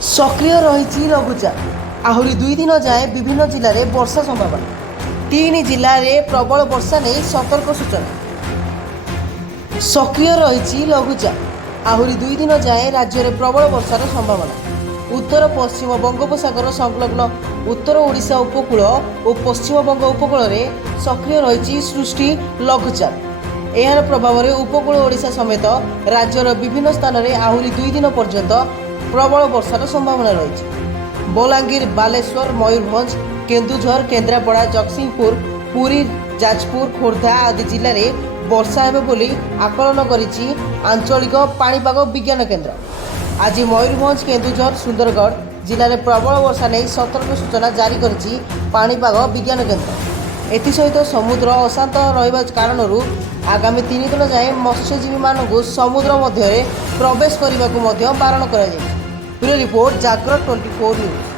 सक्रिय रही लघुचाप आहरी 2 दिन जाए विभिन्न जिले में वर्षा संभावना 3 जिले में प्रबल वर्षा नहीं सतर्क सूचना। सक्रिय रही लघुचाप आहरी 2 दिन जाए राज्य में प्रबल वर्षार संभावना। उत्तर पश्चिम बंगोपसागर संलग्न उत्तर ओडिशा उपकूल और पश्चिम बंग उपकूल में सक्रिय रही सृष्टि लघुचाप। यार प्रभाव में उपकूल ओडिशा समेत राज्यर विभिन्न स्थान में आहरी 2 दिन पर्यंत प्रबल वर्षार संभावना रही। बलांगीर, बालेश्वर, मयूरभंज, केन्दुझर, केन्द्रापड़ा, जगतसिंहपुर, पुरी, जाजपुर, खोर्धा आदि जिले में वर्षा हेबे बोली आकलन करिछि आंचलिक पाणीपाग विज्ञान केन्द्र। आज मयूरभंज, केन्दुझर, सुंदरगढ़ जिले में प्रबल वर्षा नहीं सतर्क सूचना जारी करिछि पाणीपाग विज्ञान केन्द्र। एसहित समुद्र अशांत रहिबा कारणरू आगामी 3 दिन जाए मत्स्यजीवी मानक समुद्र मध्य प्रवेश करने को बारण कर। रिपोर्ट जागरण 24 न्यूज।